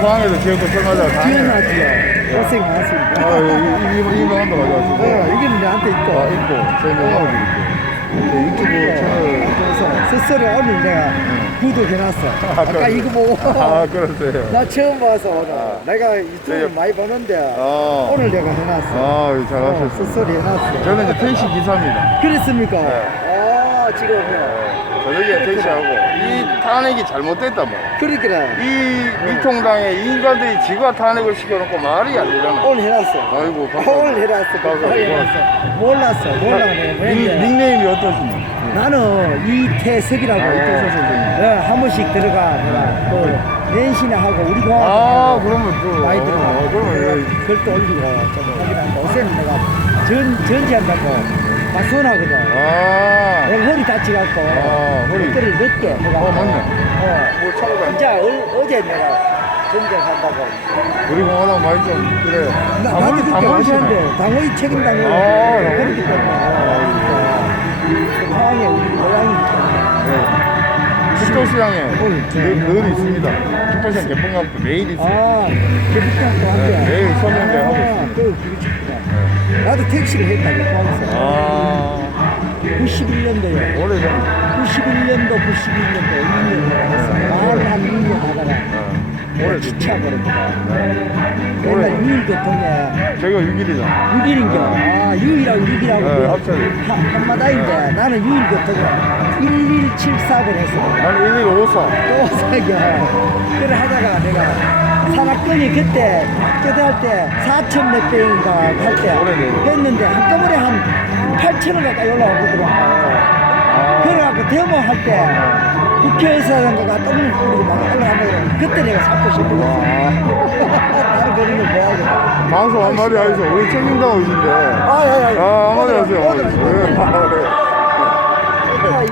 포항에서 지역구 출마자 지원하지요. 고생 많았습니다. 아, 이, 이, 이만한도 가져왔습니다. 어, 이게 나한테 있고. 아, 있고, 저희는 하고 드릴게요. 네, 유튜브 채널. 그래서 스스로 오늘 내가 구독해놨어. 아, 아까 그럼. 이거 보고. 아, 그러세요. 나 처음 오늘. 아. 내가 유튜브 네. 많이 보는데 아, 오늘 내가 해놨어. 아, 어, 잘하셨어요. 스스로 해놨어. 저는 이제 택시 기사입니다. 그랬습니까? 네. 아, 지금. 네, 저녁에 택시하고, 이 탄핵이 잘못됐단 말이에요. 그러니까 이 미통당에 인간들이 지가 탄핵을 시켜놓고 말이 안 되잖아. 오늘 해놨어. 아이고, 아, 오늘 해놨어. 감사합니다. 오늘 해놨어. 몰랐어. 몰랐네. 닉, 왜? 닉네임이 어떠십니까? 나는 이태석이라고. 아, 이태석 선생님. 네, 한 번씩 들어가. 내가 또 낸시나 하고 우리 동아리 아, 그러면 그, 많이 들어가. 어, 그러면 예. 글도 올리고 한데 요새는 내가 전, 전지한다고 마소나거든. 아, 내가 허리 다치갖고 아, 허리. 그때를 늦게 내가 어, 맞네. 어. 뭐 차가 진짜 어, 어제 내가 전쟁한다고 우리 공화당 많이 좀, 그래. 나, 아, 나도 그렇게 당원이시네. 하시는데 당원이 책임 당원 아, 그렇기 때문에 그 상황에 우리 때문에 네. 축도시장에 오늘 늘, 늘 있습니다. 축도시장 개봉감도 매일 있어요. 아 개북장도 네, 한대 매일 서명대 하고 있습니다. 그 좋구 나 나도 택시를 했다고 포항에서 아, 91년도에 오래전. 91년도 91년도 2년 했어 말한 2년 하다가 오래 오래. 맨날 유일교통에 저희가 6일이잖아. 6일인겨. 아, 6일하고 6일하고. 네, 합쳐요. 한마다인데 나는 6일 교통에 1174번 했어. 나는 1154. 또 사겨. 그래 하다가 내가 산악금이 그때 학교대할 때 4천 몇 배인가 할 때 오래되네. 했는데 한꺼번에 한 8천 원 가까이 올라오거든요. 아, 그래갖고 데모 할 때 국회의사장가 똥을 뿌리고 막 올라가면 그때 내가 사고. 나는 그런 걸 좋아하거든. 방송 한마디 하셔서 우리 책임당 오신데. 아, 야, 야, 야. 아, 한마디 하세요. 오늘, 한마디. 오늘. 네, 아, 네. 아,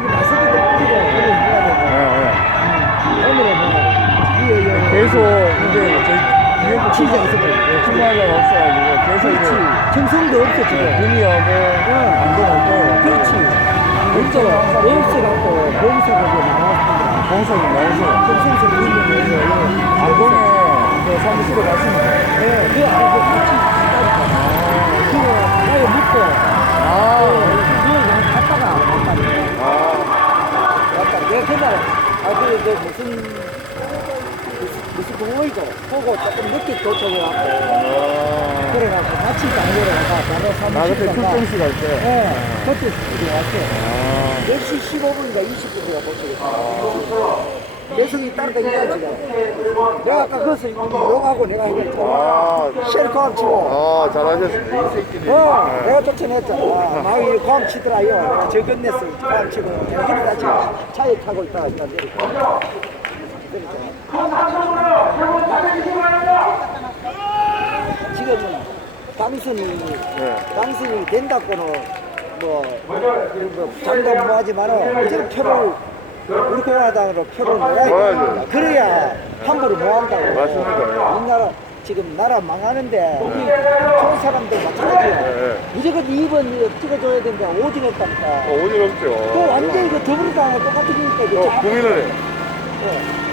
계속 이제 저희 기획부 치즈 있었거든. 출마자가 없어가지고 계속 그렇지. 이제 없어 지금 구미하고 안동할 때 그렇지. 진짜 에이스 갖고 봉사하고 나왔습니다. 봉석이 나오세요. 청성에서 보이면 안동에 그 사무실에 가시면 예, 그 안에 그 같이 있다니까. 그거 나에 묻고 아, 그거 그냥 갔다가. 왔다니까 아, 왔다 내가 그날 아그 그 무슨 공원이고 보고 조금 늦게 도착을 하고 아. 그래갖고 같이 가가 바로 나 그때 가가 출동식 할 때. 예, 그때 우리 왔어요. 아, 10시 15분인가 20분인가 도착했어. 배송이 따라다니까 지금. 내가 아까 거기서 욕하고 내가 이거 아, 쉘커 치고. 아, 잘하셨습니다. 이. 어, 네. 내가 쫓아냈잖아. 막 이거 광 치더라요. 내가 저 건넸어. 광 치고. 내가 그러다 지금 차에 타고 있다가 일단 내리고. 지금 당선이 네. 당선이 된다고는 뭐, 거 장담 뭐 하지만은 어차피 표를 우리 공화당으로 표를 모아야. 그래야 함부로 못 한다고. 맞습니다. 이 나라 지금 나라 망하는데 우리 좋은 사람들 마찬가지야. 네. 무조건 2번 찍어줘야 되는데 오진 했다니까. 어, 오늘 없죠. 그 완전히 그 더불어당하고 똑같으니까 어, 자- 고민을 해. 예.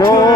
show.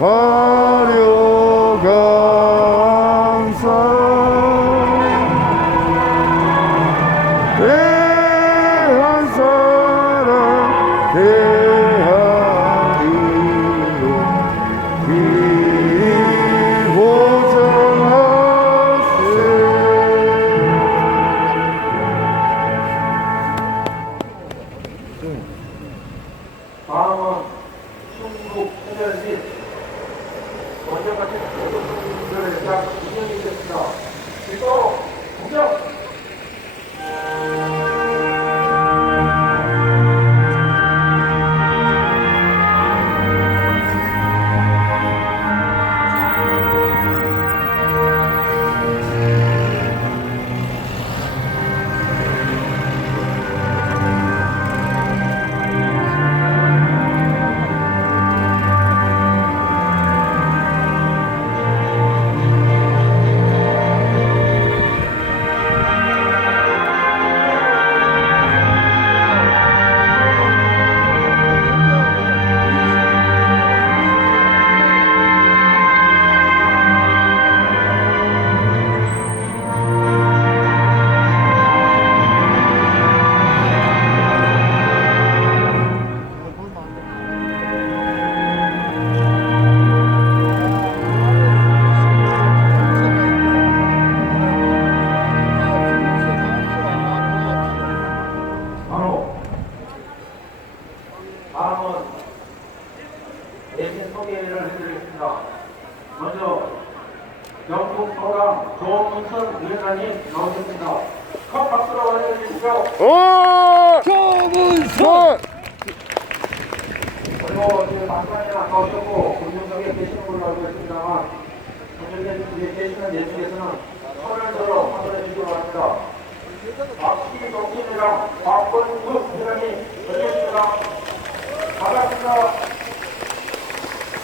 화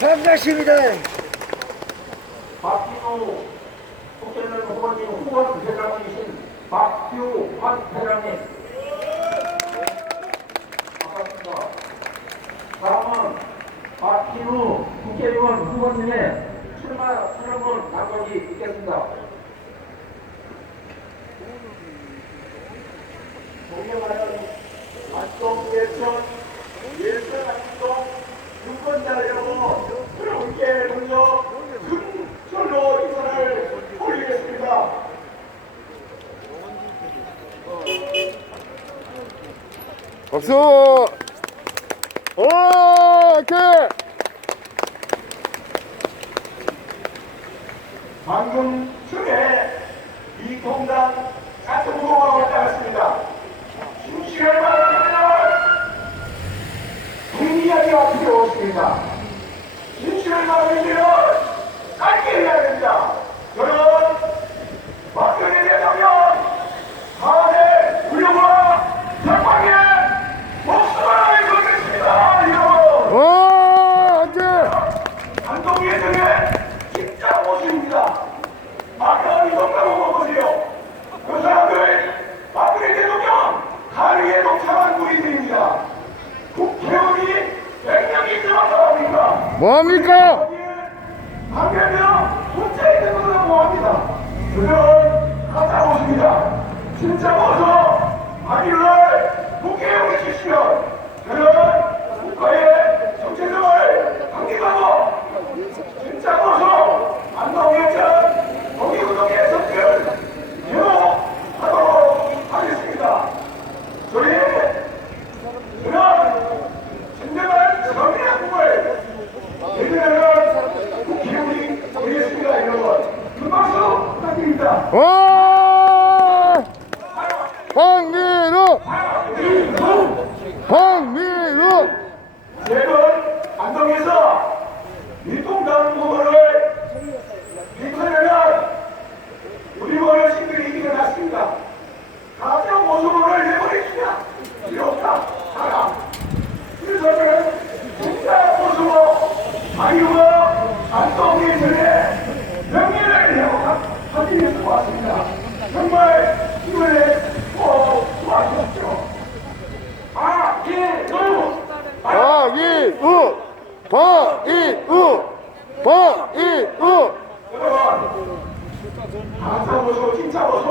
반갑습니다. 박진우 국회의원 후보님 후원 회장이신 박규환 회장님 반갑습니다. 다음은 박진우 국회의원 후보님의 출마 선언문 낭독이 있겠습니다. 존경하는 안동 예천 예천 안동 유권자 여러분 함께 동료 큰 절로 인사를 올리겠습니다. 박수! 오케이! 방금 전에 이 동당 같은 왔다 갔습니다. 숨쉬를 말하면 동의하기가 두려웠습니다. Hallelujah. 박이우! 박이우! 여러분, 가짜 모습, 진짜 모습,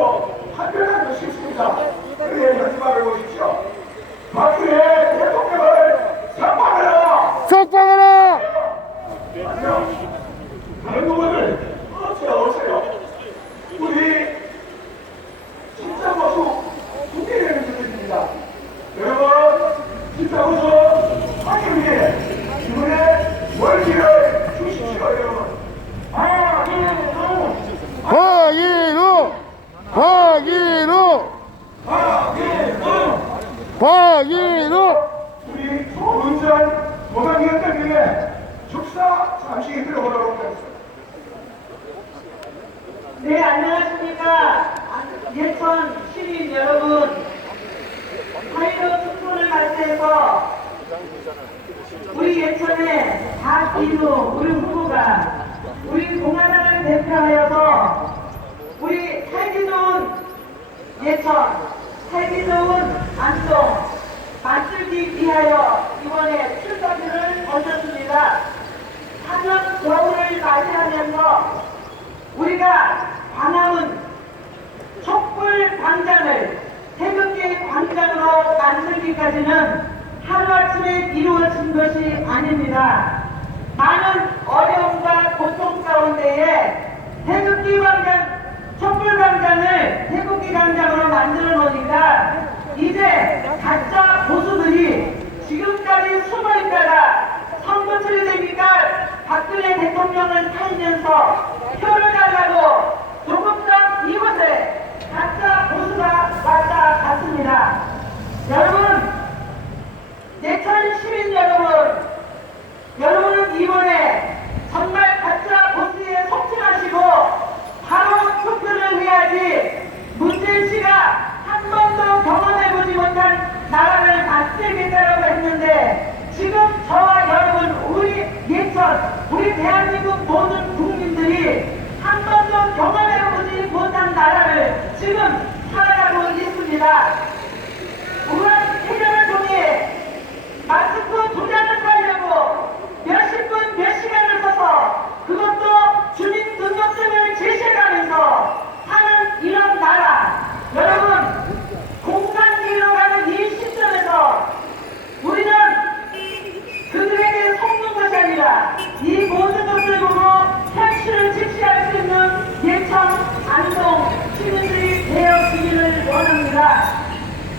한별하기 쉽습니다. 그의 현지막을 보십시오. 박근혜 대통령을! 석방하라! 안녕. 다른 후보들, 어서 오세요. 우리 진짜 모습, 국회의원 분들입니다. 여러분, 진짜 모습, 하기 위해 이번에 월기를 주십시오, 여러분. 아, 예, 너무. 박이루! 박이루! 박이루! 우리 조은전 도당위원장님의 축사 잠시 들어보도록 하겠습니다. 네, 안녕하십니까. 예천 시민 여러분. 하이로 특권을 발표해서 우리 예천의 박인우 우리 후보가 우리 공화당을 대표하여서 우리 살기 좋은 예천, 살기 좋은 안동, 만들기 위하여 이번에 출사표를 던졌습니다. 한년 겨울을 맞이하면서 우리가 광화문 촛불 광장을 태극기 광장으로 만들기까지는 하루아침에 이루어진 것이 아닙니다. 많은 어려움과 고통 가운데에 태극기 광장, 촛불 광장을 태극기 광장으로 만들어 놓으니까 이제 가짜 보수들이 지금까지 숨어 있다가 선거철이 되니까 대통령을 타이면서 표를 달라고 조금 전 이곳에 가짜 보수가 왔다 갔습니다. 여러분, 예천 시민 여러분, 여러분은 이번에 정말 가짜 보수에 속출하시고 지금까지 문재인 씨가 한 번도 경험해보지 못한 나라를 만들겠다라고 했는데 지금 저와 예천 우리 대한민국 모든 국민들이 한 번도 경험해보지 못한 나라를 지금 살아가고 있습니다. 우한 해전을 통해 마스크 두 장을 사려고 몇십 분, 몇 시간을 써서 그것도 주민 등록증을 제시하면서 사는 이런 나라. 여러분, 공산주의로 가는 이 시점에서 우리는 그들에게 속는 것이 아니라 이 모든 것을 보고 현실을 직시할 수 있는 예천, 안동 시민들이 되어지기를 원합니다.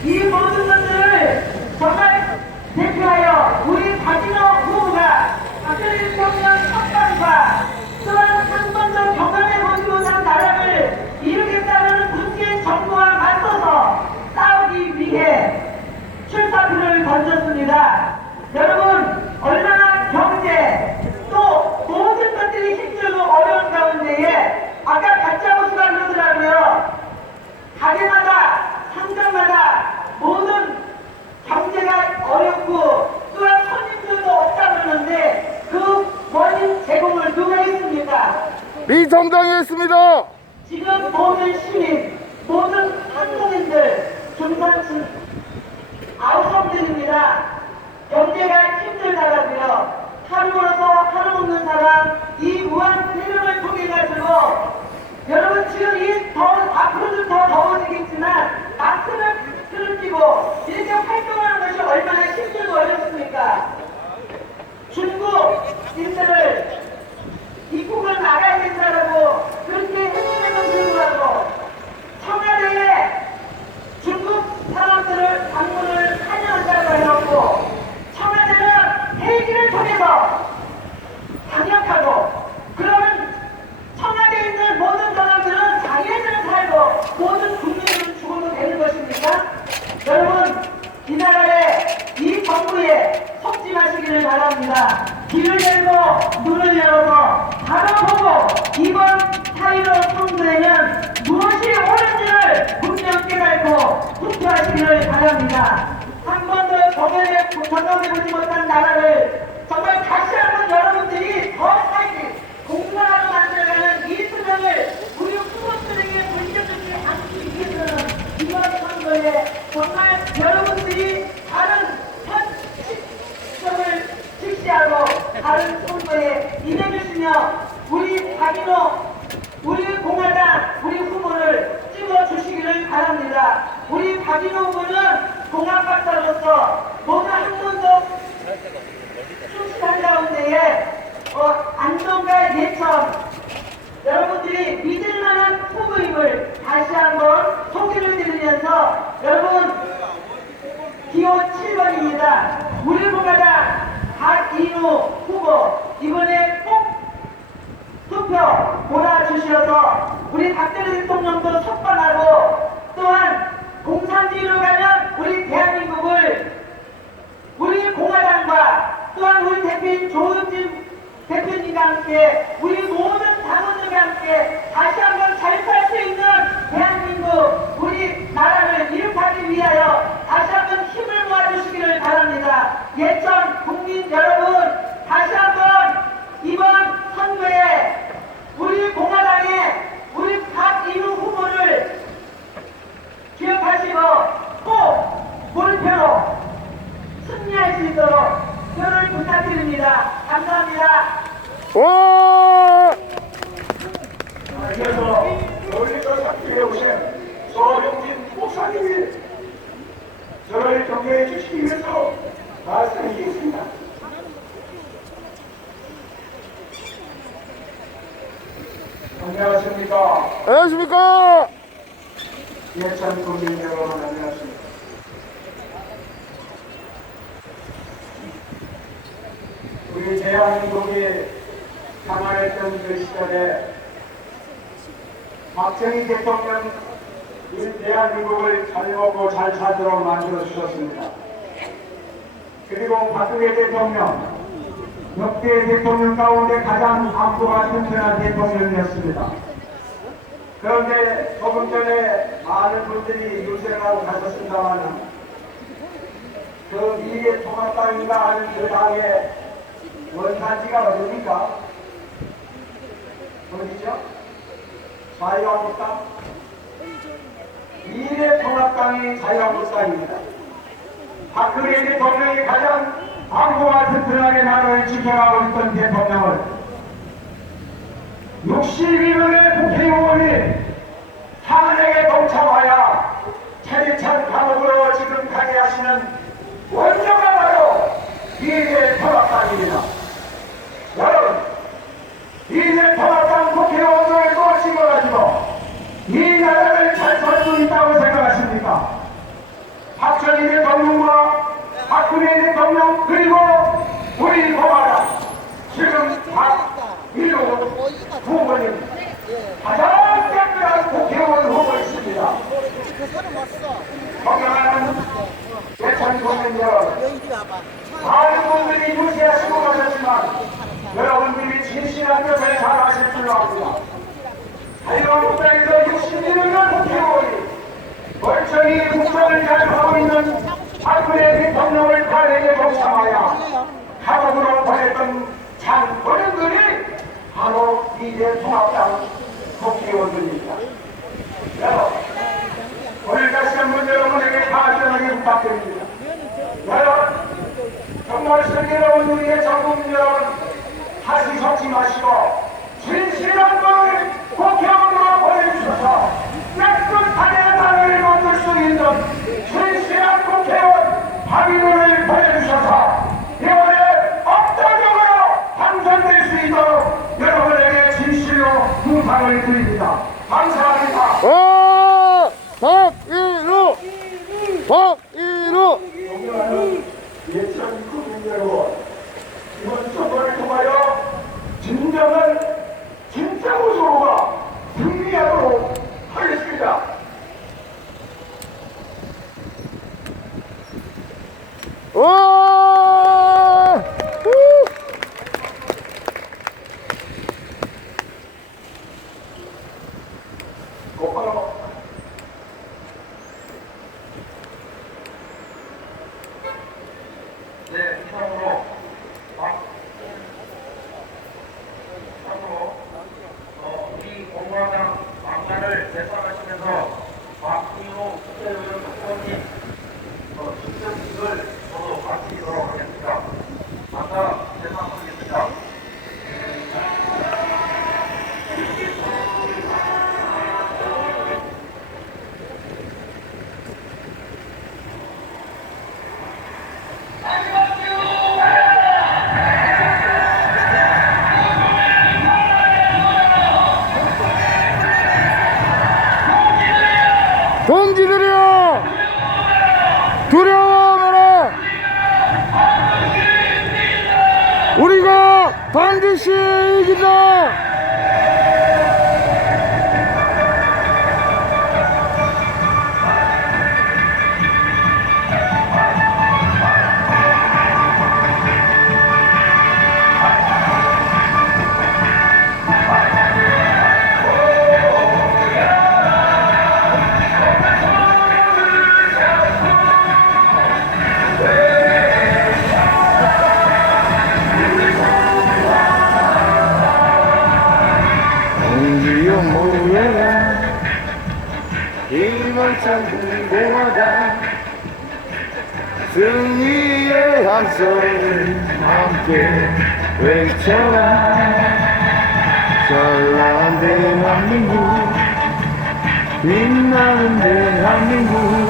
이 모든 것들을 정말 대표하여 우리 박인호 후보가 박근혜 대통령 석방과 또한 한 번도 경험해보지 못한 나라를 이루겠다는 문재인 정부와 맞서서 싸우기 위해 출사표를 던졌습니다. 여러분 얼마나 경제 또 모든 것들이 힘들고 어려운 가운데에 아까 가짜 호수가 그러더라고요. 가게마다 상점마다 모든 경제가 어렵고 또한 손님들도 없다 그러는데 그 원인 제공을 누가 했습니까? 미 정당이 했습니다. 지금 모든 시민, 모든 한국인들, 중산층 아우성들입니다. 경제가 힘들다라고요. 하루 벌어서 하루 먹는 사람, 이 무한 대령을 통해 가지고 여러분 지금 이 더, 앞으로도 더 더워지겠지만 마스크를 끼고 이렇게 활동하는 것이 얼마나 힘들고 어렵습니까? 중국 인들을 입국을 나가야 된다라고 그렇게 했음에도 불구하고 청와대에 중국 사람들을 방문을 환영한다고 해놓고 청와대는 헬기를 통해서 방역하고 그러면 청와대에 있는 모든 사람들은 자기네들은 살고 모든 국민들은 죽어도 되는 것입니까? 여러분 이 나라에 이 정부에 속지 마시기를 바랍니다. 귀를 열고 눈을 열어서 바로 보고 이번 4.15 선거에는 무엇이 옳은지를 분명 깨닫고 투표하시기를 바랍니다. 한 번도 경험해, 경험해보지 못한 나라를 정말 다시 한번 여러분들이 더 살기 공부하러 만들어가는 이 수명을 우리 후보들에게 물려주지 않기 위해서는 이번 선거에 정말 여러분들이 다른 현 시점을 직시하고 다른 선거에 임해주시며 우리 박인호 우리 공화당 우리 후보를 찍어주시기를 바랍니다. 우리 박인호 후보는 공학박사로서 모두 학문도 충실한 가운데에 어, 안동과 예천 여러분들이 믿을 만한 후보임을 다시 한번 소개를 드리면서 여러분 기호 7번입니다. 우리 공화당 박인우 후보 이번에 꼭 투표 몰아주셔서 우리 박대리 대통령도 석방하고 또한 공산주의로 가면 우리 대한민국을 우리 공화당과 또한 우리 대표인 조은진 대표님과 함께 우리 모든 당원들과 함께 다시 한번 잘살수 있는 대한민국 우리 나라를 이룩하기 위하여 다시 한번 힘을 모아주시기를 바랍니다. 예천 국민 여러분 다시 한번 이번 선거에 우리 공화당의 우리 박인우 후보를 기억하시고 꼭 몰표로 승리할 수 있도록 표를 부탁드립니다. 감사합니다. 와! 그래서 멀리서 작별해 오신 서영진 목사님이 저를 격려해 주시기 위해서 말씀드리겠습니다. 안녕하십니까. 안녕하십니까? 예천 국민 여러분 안녕하십니까. 우리 대한민국이 가난했던 그 시절에 박정희 대통령 이 대한민국을 잘 먹고 잘 살도록 만들어 주셨습니다. 그리고 박근혜 대통령 역대 대통령 가운데 가장 안보가 튼튼한 대통령이었습니다. 그런데 조금 전에 많은 분들이 유세하고 가셨습니다만 그 미래 통합당인가 하는 그 당의 원산지가 어딥니까? 어디죠? 자유한국당? 미래 통합당이 자유한국당입니다. 박근혜 대통령이 가장 광고와 튼튼하게 나라를 지켜가고 있던 대통령을 61명의 국회의원이 탄핵에 동참하여 차례찬 감옥으로 지금 가게 하시는 원조가 바로 미래 통합당입니다. 여러분, 미래 통합당 국회의원들을 또 찍어가지고 이 나라를 잘살수 있다고 생각하십니까? 박정희 대통령과 박근혜 대통령 그리고 우리 고마라 지금 박일호 후보님 가장 깨끗한 국회의원 후보 있습니다. 건강한 예찬 국민 여러분 많은 분들이 무시하시고 가셨지만 여러분들이 진실한 것을 잘 아실 줄로 압니다. 자유한국당에서 61년 국회의원이 멀쩡히 국정을 잘 하고 있는 박근혜 대통령을 탄핵에 동참하여 감옥으로 보냈던 장본인들이 바로 미래통합당 국회의원들입니다. 여러분, 오늘 다시 한번 여러분에게 간절하게 부탁드립니다. 여러분, 정말 세계로운 우리의 전국민 여러분, 다시 적지 마시고 진실한 것을 국회의원으로 보내주셔서 깨끗하게 나라를 만들 수 있는 진실한 국회의원 박인호를 보내주셔서 이번에 업적으로 당선될 수 있도록 여러분에게 진실로 부탁을 드립니다. 감사합니다. 와! 박일우! 존경하는 예천 국민 여러분, 이번 선거를 통하여 진정한 진짜 우소가 승리하도록 하겠습니다. 이 공화당 망가를 대상하시면서 박근호 국회의원 후보님 함성을 함께 외쳐라. 찬란한 대한민국 빛나는 대한민국